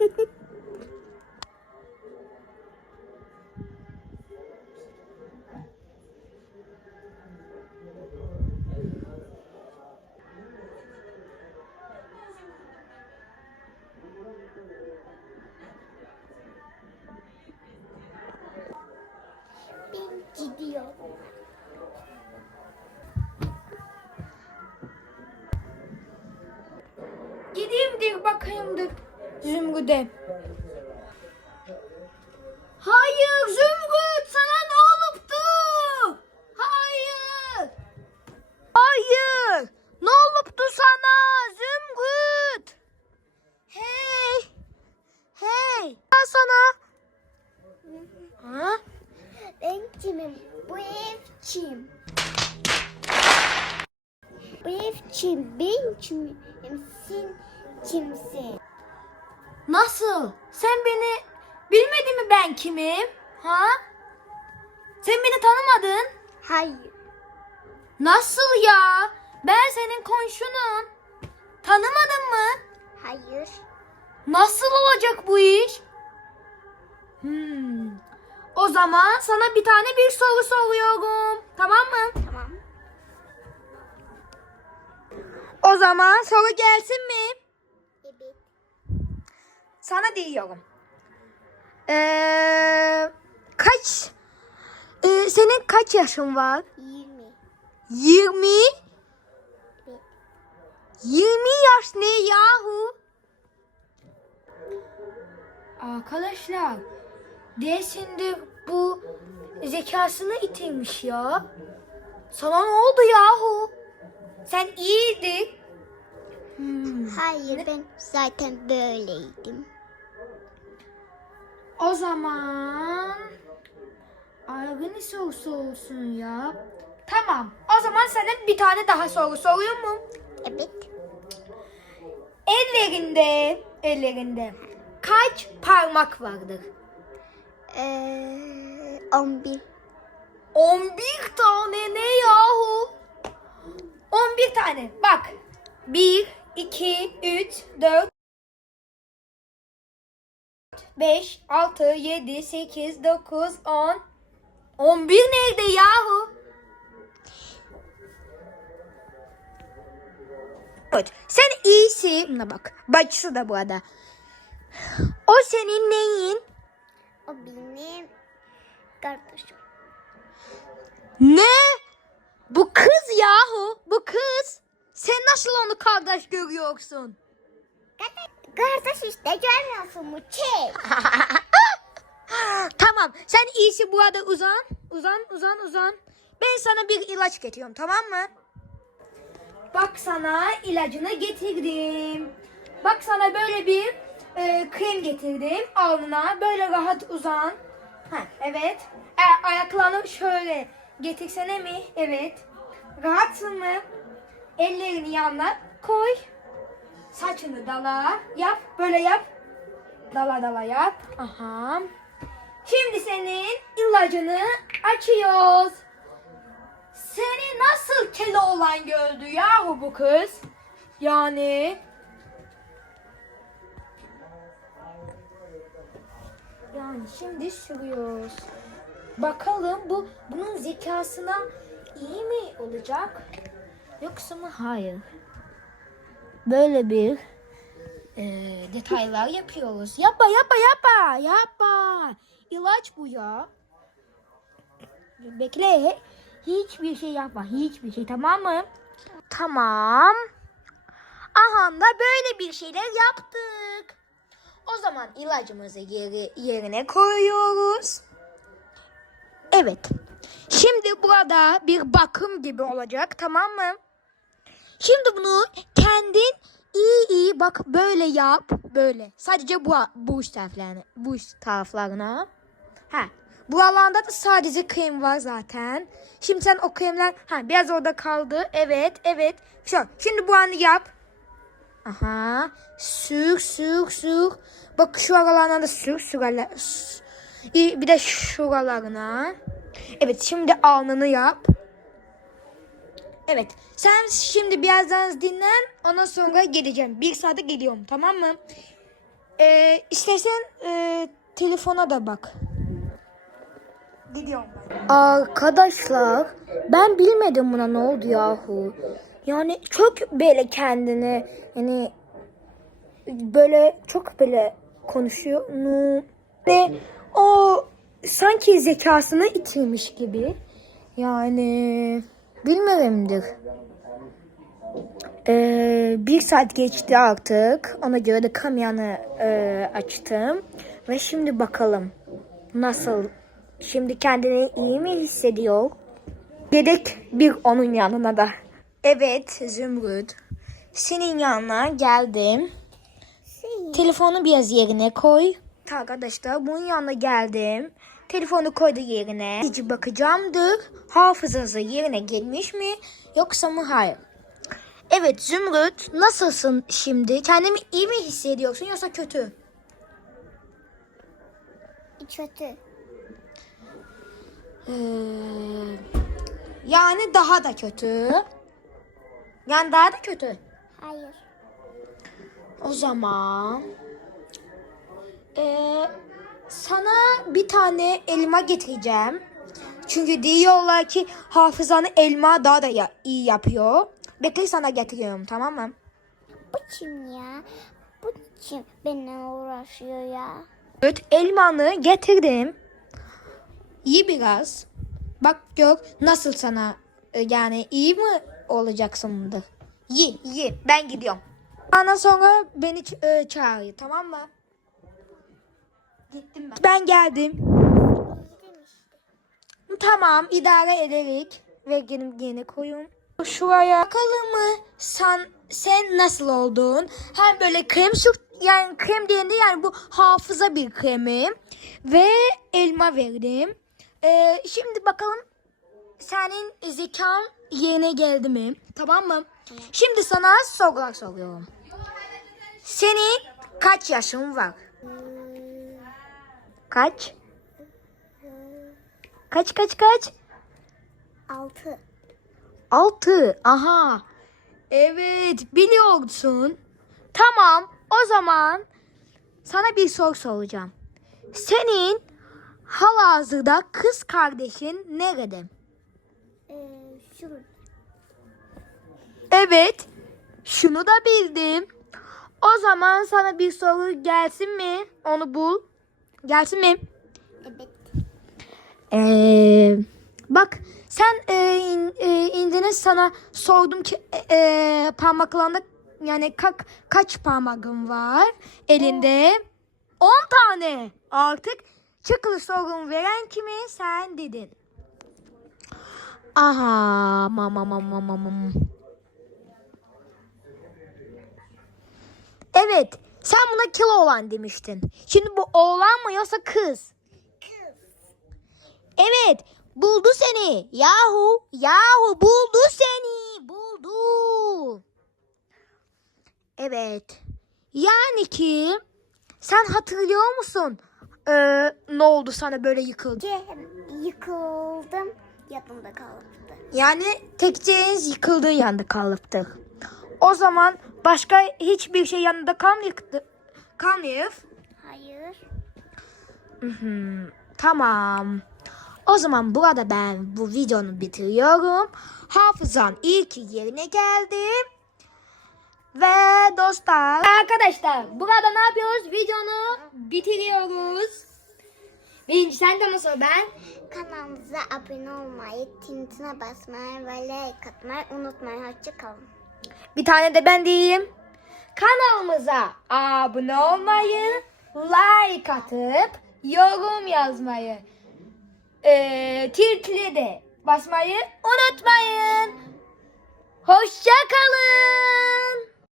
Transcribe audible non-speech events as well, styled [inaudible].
Ben gidiyorum. Gideyim diye bakayımdır Zümrüt'e. Hayır Zümrüt sana ne oluptu? Hayır. Hayır. Ne oluptu sana Zümrüt? Hey. Hey. Ben sana. Ha? Ben kimim? Bu ev kim? Bu ev kim? Ben kimim? Sen kimsin? Nasıl? Sen beni bilmedin mi ben kimim? Ha? Sen beni tanımadın. Hayır. Nasıl ya? Ben senin komşunum. Tanımadın mı? Hayır. Nasıl olacak bu iş? Hmm. O zaman sana bir tane bir soru soruyorum. Tamam mı? Tamam. O zaman soru gelsin mi? Sana diyorum. Ee, kaç? Ee, senin kaç yaşın var? 20. 20? Evet. 20 yaş ne yahu? Arkadaşlar, Desindir bu zekasını itirmiş ya. Sana ne oldu yahu? Sen iyiydin. Hmm. Hayır ben zaten böyleydim. O zaman ayrı sorusu olsun ya. Tamam. O zaman sana bir tane daha soru soruyor mu? Evet. Ellerinde, ellerinde kaç parmak vardır? Ee, 11. 11 tane ne yahu? 11 tane. Bak. 1, 2, 3, 4, 5, 6, 7, 8, 9, 10. 11 nerede yahu? Evet. Sen iyisin. Buna bak. Bacısı da burada. O senin neyin? O benim kardeşim. Ne? Bu kız yahu. Bu kız. Sen nasıl onu kardeş görüyorsun? Kardeş işte görmüyorsun mu? Çek. [laughs] tamam. Sen iyisi burada uzan. Uzan, uzan, uzan. Ben sana bir ilaç getiriyorum tamam mı? Bak sana ilacını getirdim. Bak sana böyle bir e, krem getirdim. Alnına böyle rahat uzan. Ha, evet. E, ayaklarını şöyle getirsene mi? Evet. Rahatsın mı? Ellerini yanına koy. Saçını dala. Yap. Böyle yap. Dala dala yap. Aha. Şimdi senin ilacını açıyoruz. Seni nasıl Keloğlan gördü yahu bu kız? Yani... Yani şimdi sürüyoruz. Bakalım bu bunun zekasına iyi mi olacak? Yoksa mı? Hayır. Böyle bir e, detaylar yapıyoruz. Yapma yapma yapma yapma. İlaç bu ya. Bekle. Hiçbir şey yapma. Hiçbir şey tamam mı? Tamam. Aha da böyle bir şeyler yaptık. O zaman ilacımızı geri yerine koyuyoruz. Evet. Şimdi burada bir bakım gibi olacak tamam mı? Şimdi bunu kendin iyi iyi bak böyle yap. Böyle. Sadece bu bu uç taraflarına. Bu uç taraflarına. Ha. Bu alanda da sadece krem var zaten. Şimdi sen o kremler ha biraz orada kaldı. Evet, evet. Şu. Şimdi bu anı yap. Aha. Sür, sür, sür. Bak şu aralarına da sür, sür. Bir de şuralarına. Evet, şimdi alnını yap. Evet. Sen şimdi birazdan dinlen. Ondan sonra geleceğim. Bir saate geliyorum. Tamam mı? Ee, istersen e, telefona da bak. Gidiyorum. Arkadaşlar ben bilmedim buna ne oldu yahu. Yani çok böyle kendini yani böyle çok böyle konuşuyor. Nu- Ve o sanki zekasını itirmiş gibi. Yani bilmememdir. Ee, bir saat geçti artık. Ona göre de kameranı e, açtım. Ve şimdi bakalım nasıl. Şimdi kendini iyi mi hissediyor? Dedik bir onun yanına da. Evet Zümrüt. Senin yanına geldim. Telefonu biraz yerine koy. Arkadaşlar bunun yanına geldim. Telefonu koydu yerine. Hiç bakacağımdır. Hafızası yerine gelmiş mi yoksa mı hayır. Evet Zümrüt nasılsın şimdi? Kendimi iyi mi hissediyorsun yoksa kötü? Kötü. Ee, yani daha da kötü. Yani daha da kötü. Hayır. O zaman ee, sana bir tane elma getireceğim. Çünkü diyorlar ki hafızanı elma daha da ya- iyi yapıyor. Bekle sana getiriyorum tamam mı? Bu kim ya? Bu kim benimle uğraşıyor ya? Evet elmanı getirdim. İyi biraz. Bak gör nasıl sana e, yani iyi mi olacaksındır? İyi iyi ben gidiyorum. Ondan sonra beni ç- e, çağırıyor tamam mı? Gittim ben. Ben geldim. Tamam idare ederek ve gene, gene koyun. Şuraya bakalım mı sen, sen nasıl oldun? Hem böyle krem sür yani krem değildi yani bu hafıza bir kremi ve elma verdim. Ee, şimdi bakalım senin zekan yerine geldi mi? Tamam mı? Şimdi sana sorular soruyorum. Senin kaç yaşın var? Kaç? Kaç kaç kaç? Altı. Altı. Aha. Evet biliyorsun. Tamam o zaman sana bir soru soracağım. Senin halihazırda kız kardeşin nerede? Ee, şurada. Evet. Şunu da bildim. O zaman sana bir soru gelsin mi? Onu bul. Gelsin mi? Evet. Ee, bak sen e, in, e, indiniz sana sordum ki e, e, parmaklarında yani kak, kaç parmağın var elinde? 10 tane. Artık çıkılı sorum veren kimi sen dedin. Aha mama mama mama. Evet sen buna kilo olan demiştin. Şimdi bu oğlan mı yoksa kız? Evet, buldu seni. Yahu, yahu buldu seni. Buldu. Evet. Yani ki sen hatırlıyor musun? Ee, ne oldu sana böyle yıkıldı? Yıkıldım. Yanımda kaldı. Yani tekceğiniz yıkıldığı yanda kalıptı. O zaman başka hiçbir şey yanında kalmayıp kalmayıp Hayır. Mhm, Tamam. O zaman burada ben bu videonu bitiriyorum. Hafızan ilk yerine geldi. Ve dostlar. Arkadaşlar burada ne yapıyoruz? Videonu bitiriyoruz. Birinci sen de nasıl ben? Kanalımıza abone olmayı, tintine basmayı ve like atmayı unutmayın. Hoşçakalın. Bir tane de ben diyeyim. Kanalımıza abone olmayı, like atıp yorum yazmayı, eee tilkile de basmayı unutmayın. Hoşça kalın.